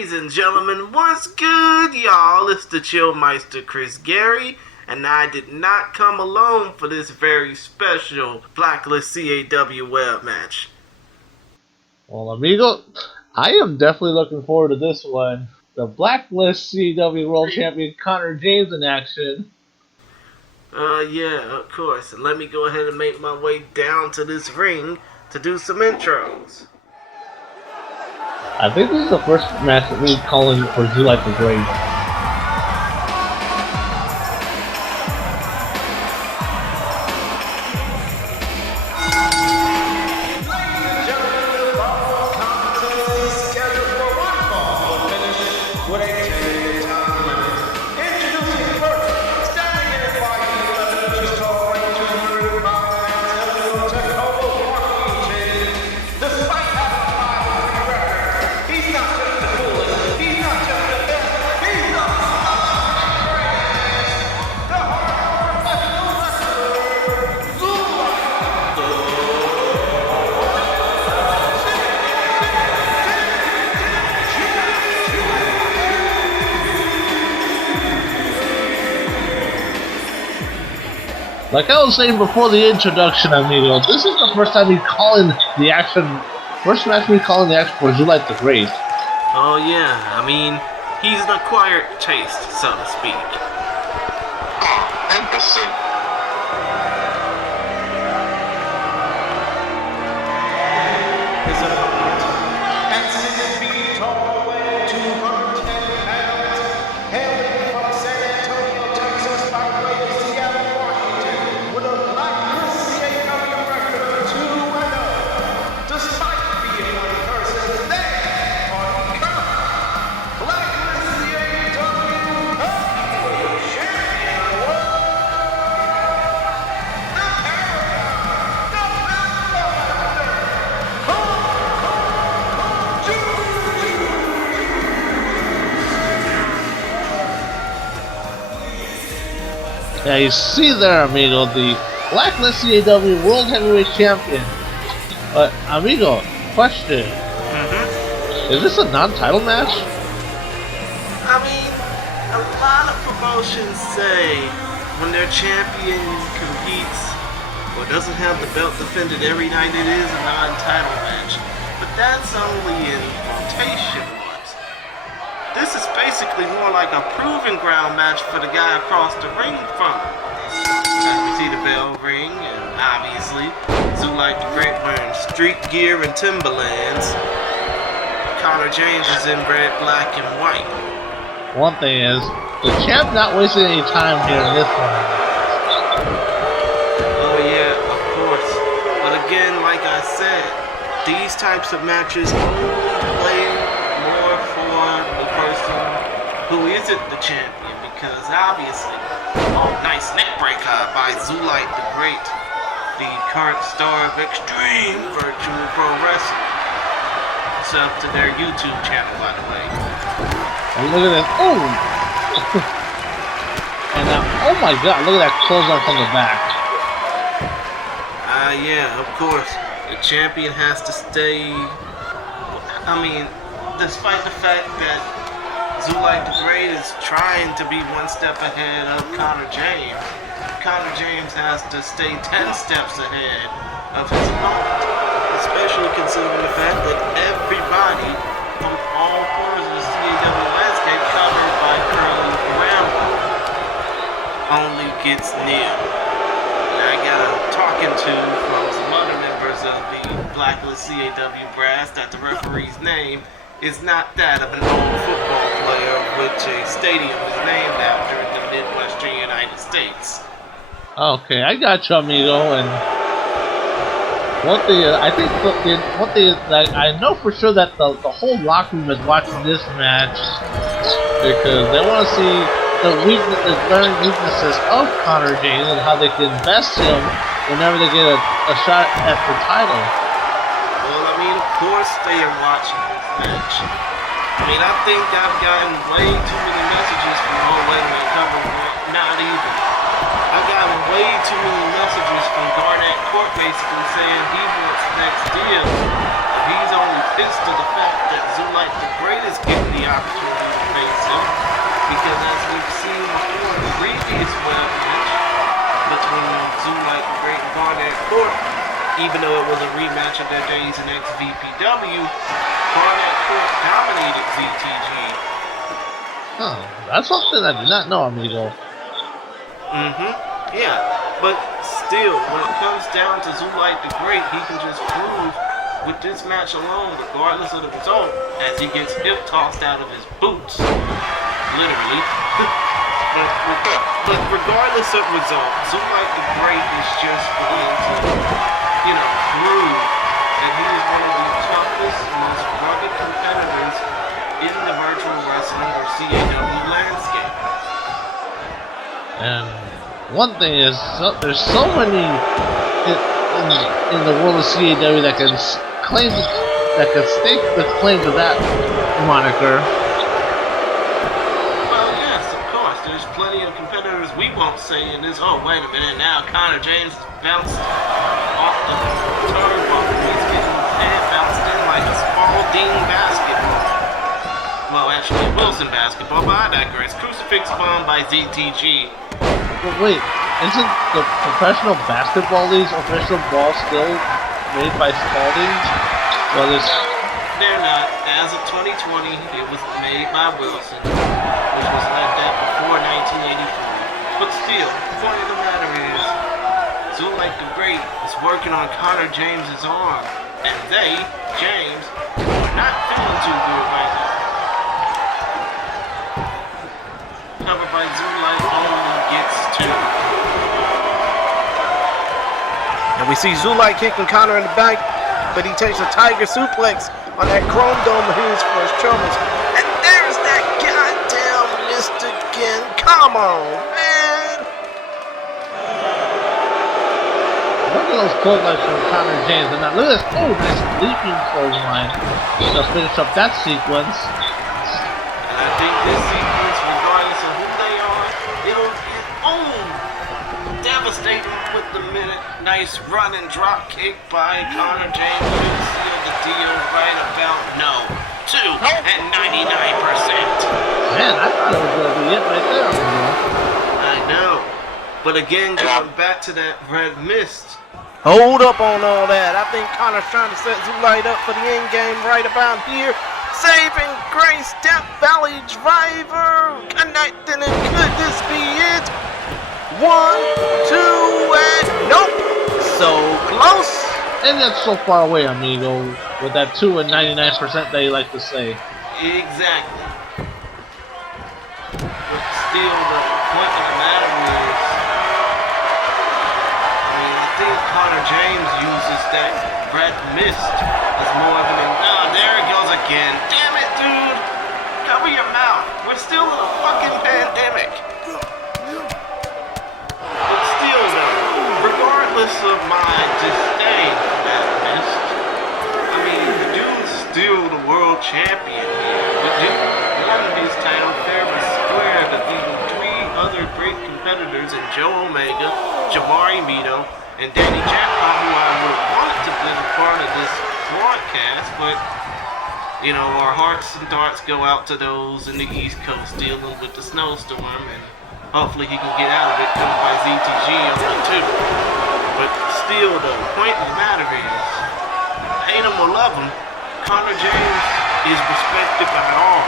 Ladies and gentlemen, what's good, y'all? It's the Chillmeister Chris Gary, and I did not come alone for this very special Blacklist CAW web match. Well, amigo, I am definitely looking forward to this one. The Blacklist CAW World Champion Connor James in action. Yeah, of course. And let me go ahead and make my way down to this ring to do some intros. I think this is the first match that we call in for Zulite the Great. Like I was saying before the introduction, amigo, this is the first time we call in the action, first match we call in the action for Zulite the Great. Oh yeah, I mean, he's an acquired taste, so to speak. Empathy. His opponent, at 6 feet tall, weighing 210 pounds, hailing from San Antonio, Texas, by way of Seattle, Washington, with a Blacklist CAW record of 2-0. Despite being one person, they are the current Blacklist CAW Heavyweight Champion of the world, the Paragon, the Yeah, you see there, amigo, the Blacklist CAW World Heavyweight Champion. But, amigo, question. Is this a non-title match? I mean, a lot of promotions say when their champion competes or doesn't have the belt defended every night, it is a non-title match. But that's only in quotation marks. This is basically more like a proving ground match for the guy across the ring from him. You see the bell ring, and obviously, Zulite the Great wearing street gear and Timberlands. Connor James is in red, black, and white. One thing is, the champ not wasting any time here in this one. Oh yeah, of course. But again, like I said, these types of matches only play more for the person who isn't the champion, because obviously, oh, nice neck breaker by Zulite the Great, the current star of Extreme Virtual Pro Wrestling. It's up to their YouTube channel, by the way. And look at this. Oh! And now, oh my god, look at that clothesline from the back. Yeah, of course. The champion has to stay. I mean, despite the fact that Zulite the Great is trying to be one step ahead of Connor James has to stay 10 steps ahead of his opponent. Especially considering the fact that everybody from all corners of the CAW landscape covered by Curly Rambo only gets near. I got a talking to from some other members of the Blacklist CAW brass that the referee's name is not that of an old football player which a stadium is named after in the Midwestern United States. Okay, I got you, amigo, and one thing, I think one thing that I know for sure that the whole locker room is watching this match because they want to see the glaring weaknesses of Connor James and how they can best him whenever they get a shot at the title. Well, I mean, of course they are watching this match. I mean, I think I've gotten way too many messages from, oh, wait a minute, cover, not even. I've gotten way too many messages from Garnett Court basically saying he wants next deal. He's only pissed at the fact that Zulite the Great is getting the even though it was a rematch of their days in XVPW, Barnett Court dominated ZTG. Huh, that's something I did not know, amigo. Yeah, but still, when it comes down to Zulite the Great, he can just prove with this match alone, regardless of the result, as he gets hip tossed out of his boots, literally. but regardless of result, Zulite the Great is just going to, prove that he is one of the toughest, most rugged competitors in the virtual wrestling or CAW landscape. And one thing is, there's so many in the world of CAW that can claim, that can stake the claim to that moniker. Well, yes, of course. There's plenty of competitors we won't say in this. Oh, wait a minute. Now Connor James bounced off the turnbuckle. He's getting his head bounced in like a Spalding basketball. Well, actually, Wilson basketball, but I digress. Crucifix bomb by ZTG. But wait, isn't the professional basketball league's official ball still made by Spalding? Well, they're not. As of 2020, it was made by Wilson, which was left at before 1984. But still, the point of the matter is, Zulite the Great is working on Connor James's arm, and James, are not feeling too good right now. Covered by Zulite only gets 2. And we see Zulite kicking Connor in the back, but he takes a tiger suplex on that chrome dome of his for his troubles. And there's that goddamn list again. Come on, man. look at those clotheslines from Connor James. And now look at this. Oh, nice leaping clothesline. Let's finish up that sequence. And I think this sequence, regardless of who they are, it'll hit home. Devastating with the minute. Nice run and drop kick by Connor James. Should seal the deal right about now. 2 at 99%. Man, I thought it was going to be it right there. I know. But again, going back to that red mist. Hold up on all that. I think Connor's trying to set Zulite up for the end game right about here. Saving grace, Death Valley driver. Connecting, and could this be it? 1, 2, and nope. So close. And that's so far away, amigo, with that 2 and 99% that you like to say. Exactly. But still, the point of the matter is, I think Connor James uses that red mist as more of an... Oh, there it goes again. Damn it, dude. Cover your mouth. We're still in a fucking pandemic. But still, though, regardless of my disdain for that mist, I mean, the dude's still the world champion here. The dude won his title fair and square, defeating 3 other great competitors in Joe Omega, Jabari Mito, and Danny Jackpot, who I would have wanted to be a part of this broadcast, but, you know, our hearts and thoughts go out to those in the East Coast dealing with the snowstorm, and hopefully he can get out of it, covered by ZTG on the 2. But still, the point of the matter is, hate him or love him, Connor James is respected by all.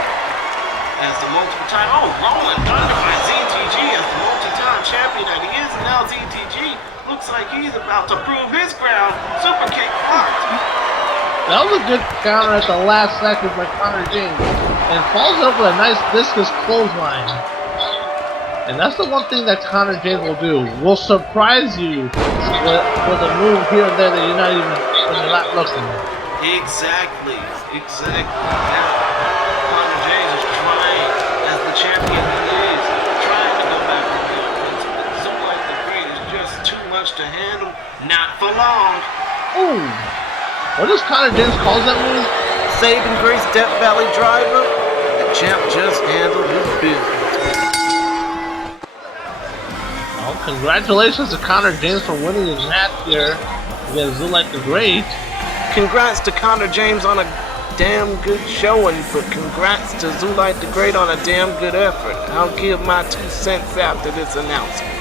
As the multiple-time, Rolling Thunder by ZTG as the multi-time champion that he is, and now ZTG looks like he's about to prove his ground. Super kick blocked. That was a good counter at the last second by Connor James. And follows up with a nice discus clothesline. And that's the one thing that Connor James will do. Will surprise you with a move here and there that you're not even, when you're not looking. Exactly. Now, Connor James is trying, as the champion he is, trying to go back on the offense. But Zulite the Great is just too much to handle. Not for long. Ooh. What does Connor James call that move? Saving grace, Death Valley driver. The champ just handled his business. Well, congratulations to Connor James for winning his match here against Zulite the Great. Congrats to Connor James on a damn good showing, but congrats to Zulite the Great on a damn good effort. I'll give my 2 cents after this announcement.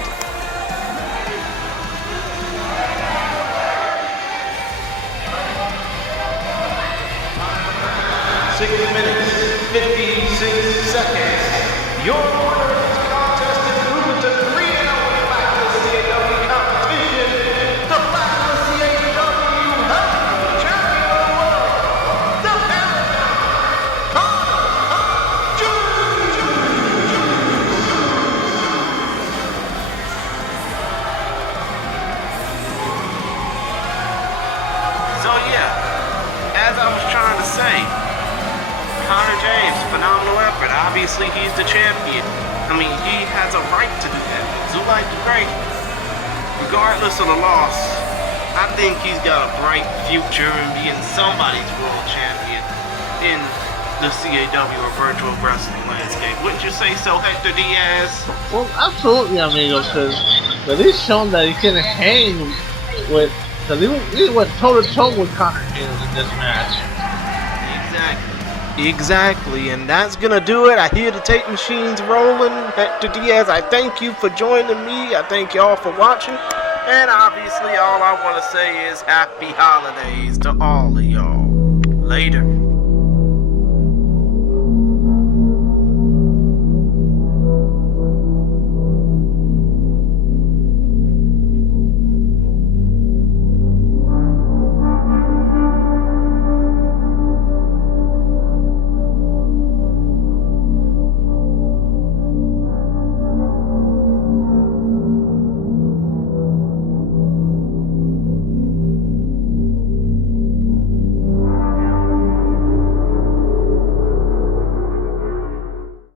6 minutes, 56 seconds. Your winner of this contest is moving to 3-0 in the Blacklist CAW competition. The Blacklist CAW Heavyweight Champion of the World, the Paragon, So yeah, as I was trying to say, Connor James, phenomenal effort. Obviously, he's the champion. I mean, he has a right to do that. Zulite the Great, regardless of the loss, I think he's got a bright future in being somebody's world champion in the CAW or virtual wrestling landscape. Wouldn't you say so, Hector Diaz? Well, absolutely, amigo, because he's shown that he can hang with. Because he went toe-to-toe with Connor James in this match. Exactly, and that's gonna do it. I hear the tape machines rolling. Hector Diaz, I thank you for joining me. I thank y'all for watching. And obviously, all I want to say is happy holidays to all of y'all. Later.